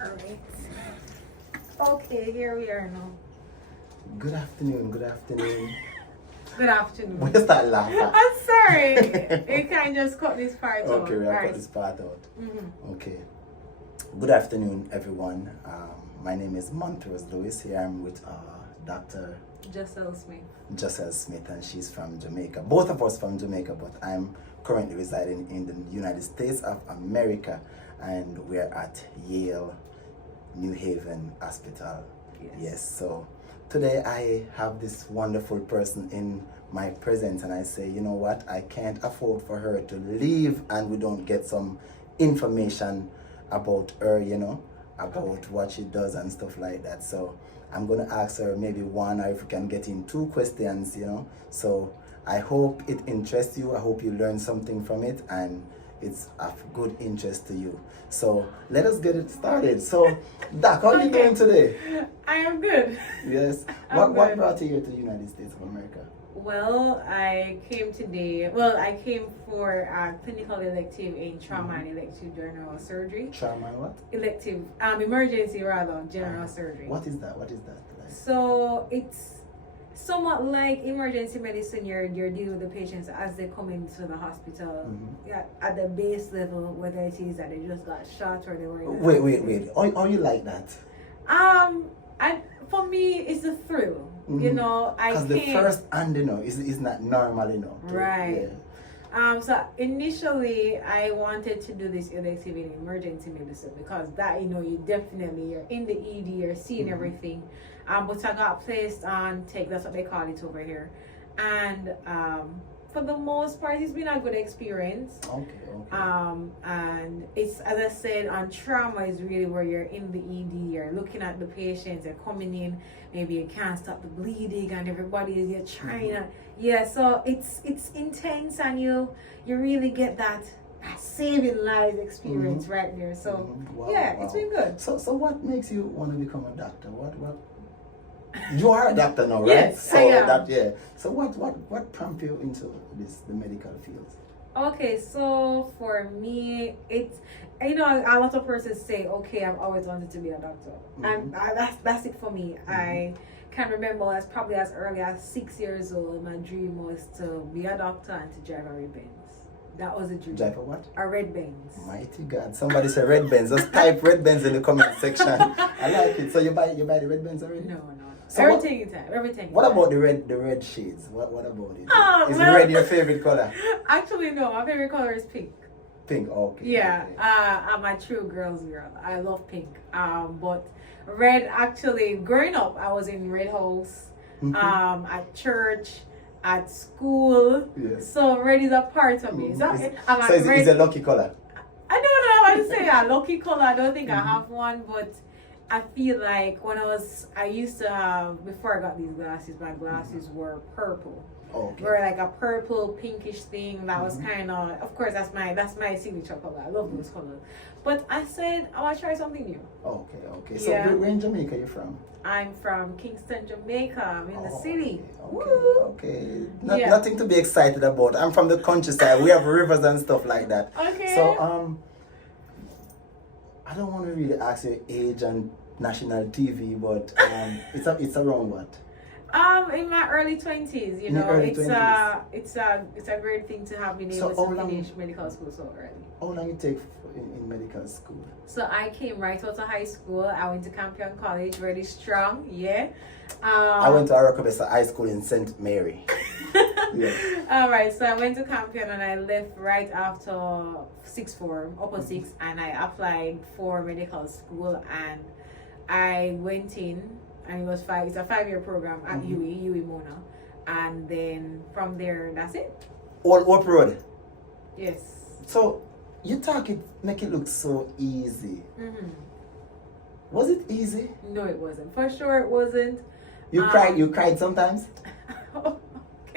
Alright. Okay, here we are now. Good afternoon, good afternoon. Good afternoon. Where's that laugh at? I'm sorry. You can just cut this part out. Okay, we'll Alright. cut this part out. Mm-hmm. Okay. Good afternoon, everyone. My name is Montrose Lewis. Here I'm with Dr. Jessel Smith. Jessel Smith, and she's from Jamaica. Both of us from Jamaica, but I'm currently residing in the United States of America, and we're at Yale New Haven Hospital. Yes, so today I have this wonderful person in my presence, and I say, you know what, I can't afford for her to leave and we don't get some information about her, about what she does and stuff like that. So I'm going to ask her maybe one, or if we can get in two questions, So I hope it interests you. I hope you learn something from it and it's of good interest to you. So let us get it started. So, Doc, how are you doing today? I am good. Yes. I'm What good. brought you here to the United States of America? Well, I came today. Well, I came for a clinical elective in trauma and elective general surgery. Trauma and what? Elective, emergency rather, general surgery. What is that? What is that? Like? So it's somewhat like emergency medicine. You're dealing with the patients as they come into the hospital at the base level, whether it is that they just got shot or they were. Wait. Are you like that? And for me, it's a thrill. You know, Because the first hand, is not normal, Right. Yeah. So initially, I wanted to do this elective in emergency medicine because that, you're in the ED, you're seeing everything. But I got placed on tech, that's what they call it over here. And for the most part, it's been a good experience. Okay. And it's, as I said, on trauma is really where you're in the ED, you're looking at the patients, they're coming in, maybe you can't stop the bleeding and everybody is you're trying to, so it's intense and you really get that saving lives experience right there. So Wow. it's been good. So what makes you want to become a doctor? What you are a doctor now, right? Yes, I am. So what prompted you into the medical field? Okay, so for me, it's, a lot of persons say, okay, I've always wanted to be a doctor. And that's it for me. I can remember probably as early as 6 years old, my dream was to be a doctor and to drive a red Benz. That was a dream. Drive a what? A red Benz. Mighty God. Somebody said red Benz. Just type red Benz in the comment section. I like it. So you buy the red Benz already? No. So everything. What about the red shades? What about it? Oh, Is well, red your favorite color? Actually, no. My favorite color is pink. Pink. Okay. Yeah. Okay. I'm a true girl's girl. I love pink. But red, actually, growing up, I was in red house, at church, at school. Yes. So red is a part of me. So It's a lucky color. I don't know how to say a lucky color. I don't think I have one, but I feel like when I used to have, before I got these glasses, my glasses were purple. Okay. Were like a purple pinkish thing that was kind of course that's my signature color. I love those colors. But I said I want to try something new. Okay. So Yeah. where in Jamaica are you from? I'm from Kingston, Jamaica. I'm in the city. Okay. Nothing to be excited about. I'm from the countryside. We have rivers and stuff like that. Okay. So I don't want to really ask your age and national TV, but it's around what? In my early 20s, early it's 20s. it's a great thing to have been able to finish medical school so early. How long it take in medical school? So I came right out of high school. I went to Campion College, really strong, I went to Aracobesa High School in St. Mary. Yeah. All right, so I went to Campion and I left right after sixth form, upper six, and I applied for medical school and I went in and it's a 5-year program at UWI Mona, and then from there that's it. All up road. Yes. So you make it look so easy. Was it easy? No, it wasn't. For sure, it wasn't. You cried sometimes?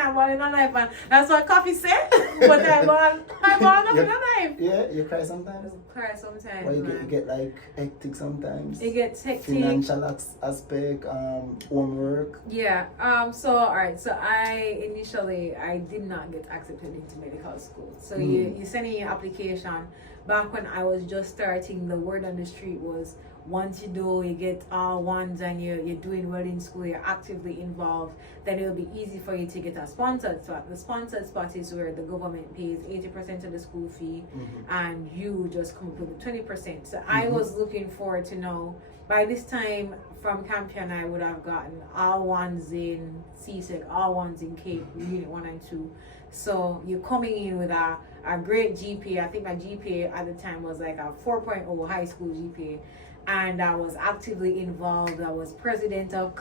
I'm on in a knife, and that's what coffee said. But I'm on in a knife. Yeah, you cry sometimes? I cry sometimes. Well, you get like hectic sometimes. It gets hectic. Financial aspect, homework. Yeah. So alright. So I did not get accepted into medical school. So you send in your application, back when I was just starting, the word on the street was once you get all ones and you're doing well in school, you're actively involved, then it'll be easy for you to get a sponsored spot. The sponsored spot is where the government pays 80% of the school fee and you just come up with 20%. So I was looking forward to know by this time from Campion I would have gotten all ones in CSEC, all ones in Cape, Unit 1 and 2. So you're coming in with a great GPA. I think my GPA at the time was like a 4.0 high school GPA. And I was actively involved. I was president of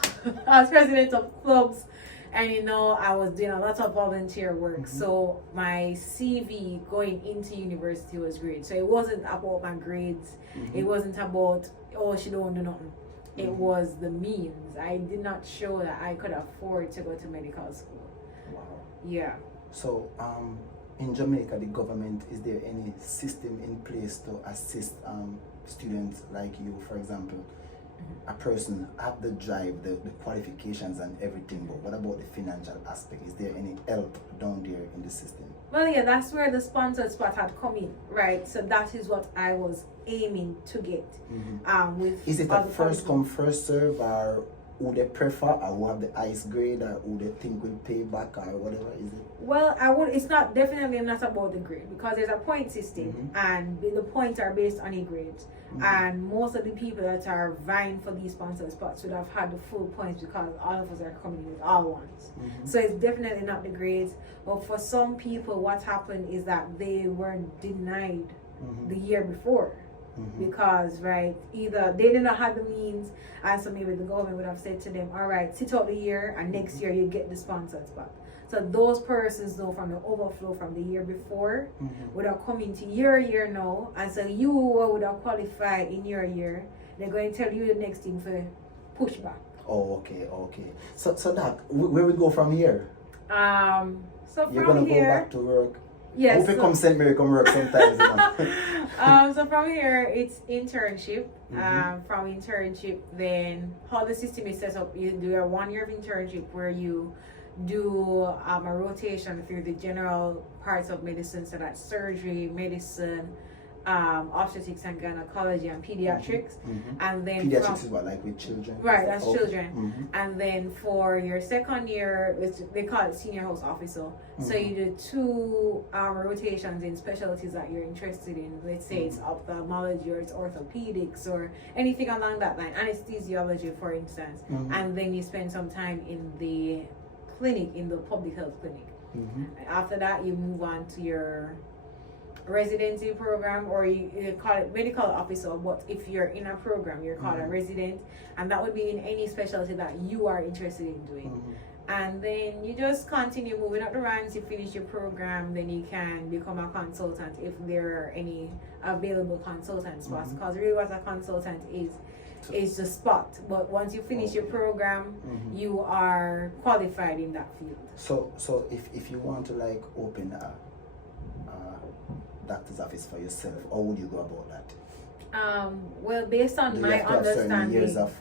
clubs, and I was doing a lot of volunteer work. So my CV going into university was great. So it wasn't about my grades. It wasn't about she don't do nothing. It was the means. I did not show that I could afford to go to medical school. Wow. Yeah. So in Jamaica, the government, is there any system in place to assist students like you, for example? A person have the drive, the qualifications and everything, but what about the financial aspect? Is there any help down there in the system? Well, yeah, that's where the sponsored spot had come in, right? So that is what I was aiming to get. With is it a first come first serve, or who they prefer, or who have the highest grade, or who they think will pay back, or whatever? Is it? Well, it's definitely not about the grade, because there's a point system and the points are based on a grade. And most of the people that are vying for these sponsored spots would have had the full points because all of us are coming with all ones. So it's definitely not the grades. But for some people, what happened is that they were denied the year before. Because either they did not have the means, and so maybe the government would have said to them, all right, sit out the year and next year you get the sponsored spot. So those persons, though, from the overflow from the year before would have come into your year now, and so you would have qualified in your year. They're going to tell you the next thing for pushback. Oh, okay. So Doc, where we go from here? So you're from gonna here, go back to work. Yes. Hope you come St. Mary come work sometimes. So from here, it's internship. From internship, then how the system is set up, you do a 1 year of internship where you do a rotation through the general parts of medicine, so that's surgery, medicine, obstetrics and gynecology, and pediatrics. And then pediatrics is what, like with children? Right, that's children. And then for your second year, they call it senior house officer. So you do 2 rotations in specialties that you're interested in. Let's say it's ophthalmology or it's orthopedics or anything along that line, anesthesiology, for instance. And then you spend some time in the clinic, in the public health clinic. After that, you move on to your residency program, or you call it medical officer, but if you're in a program, you're called a resident, and that would be in any specialty that you are interested in doing. And then you just continue moving up the ranks. You finish your program, then you can become a consultant if there are any available consultant spots, because really what a consultant is the spot, but once you finish your program, you are qualified in that field. So if you want to like open a doctor's office for yourself, how would you go about that? Well, based on my understanding, years of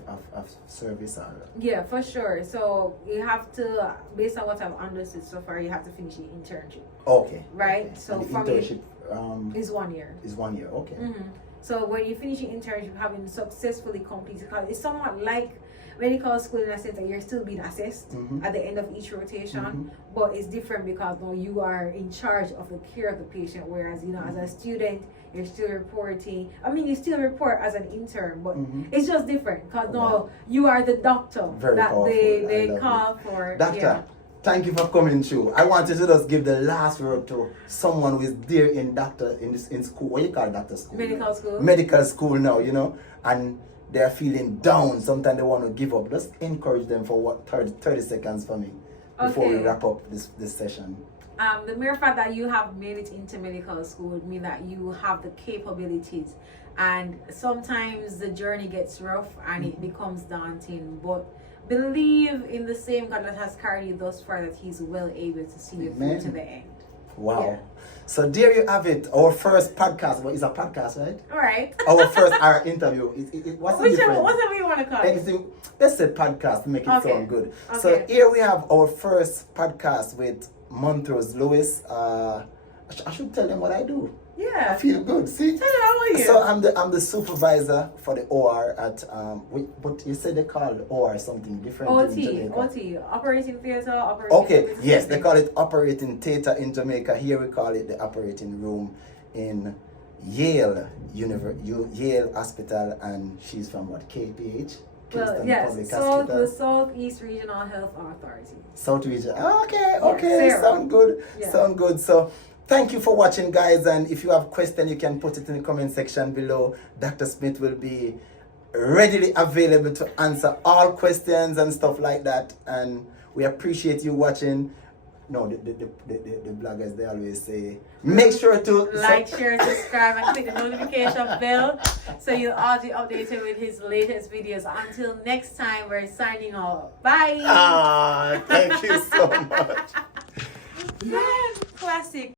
service, or? Yeah, for sure. So you have to, based on what I've understood so far, you have to finish the internship. Okay. Right. Okay. So and the internship is 1 year. Is 1 year. Okay. So when you finish your internship, having successfully completed, because it's somewhat like medical school in a sense that you're still being assessed at the end of each rotation, but it's different because now you are in charge of the care of the patient, whereas as a student you're still reporting. I mean, you still report as an intern, but it's just different because now you are the doctor they call for. Doctor, thank you for coming through. I wanted to just give the last word to someone who is there in school. What you call doctor school? Medical school. Medical school now, and they're feeling down. Sometimes they want to give up. Just encourage them for 30 seconds for me before we wrap up this session. The mere fact that you have made it into medical school would mean that you have the capabilities, and sometimes the journey gets rough and it becomes daunting, but believe in the same God that has carried you thus far, that He's well able to see you through to the end. Wow. Yeah. So there you have it. Our first podcast. Well, it's a podcast, right? All right. Our interview. What's the difference? Whatever you want to call it. Let's say podcast to make it sound good. Okay. So here we have our first podcast with Montrose Lewis. I should tell them what I do. I Yeah. feel good. See. Tell them how are you? So I'm the supervisor for the OR at but you said they call the OR something different in OT, Jamaica. OT, operating theater, operating. Okay, yes, they call it operating theater in Jamaica. Here we call it the operating room in Yale Yale Hospital, and she's from what, KPH? Well, Kingston yes, Public the Hospital. Southeast Regional Health Authority. South Region. Okay, Yeah, okay, Sarah. sound good. Yeah. Sound good. So thank you for watching, guys, and if you have questions, you can put it in the comment section below. Dr. Smith will be readily available to answer all questions and stuff like that, and we appreciate you watching. No, the bloggers, they always say, make sure to Like, share, subscribe, and click the notification bell so you'll all be updated with his latest videos. Until next time, we're signing off. Bye. Thank you so much. Classic.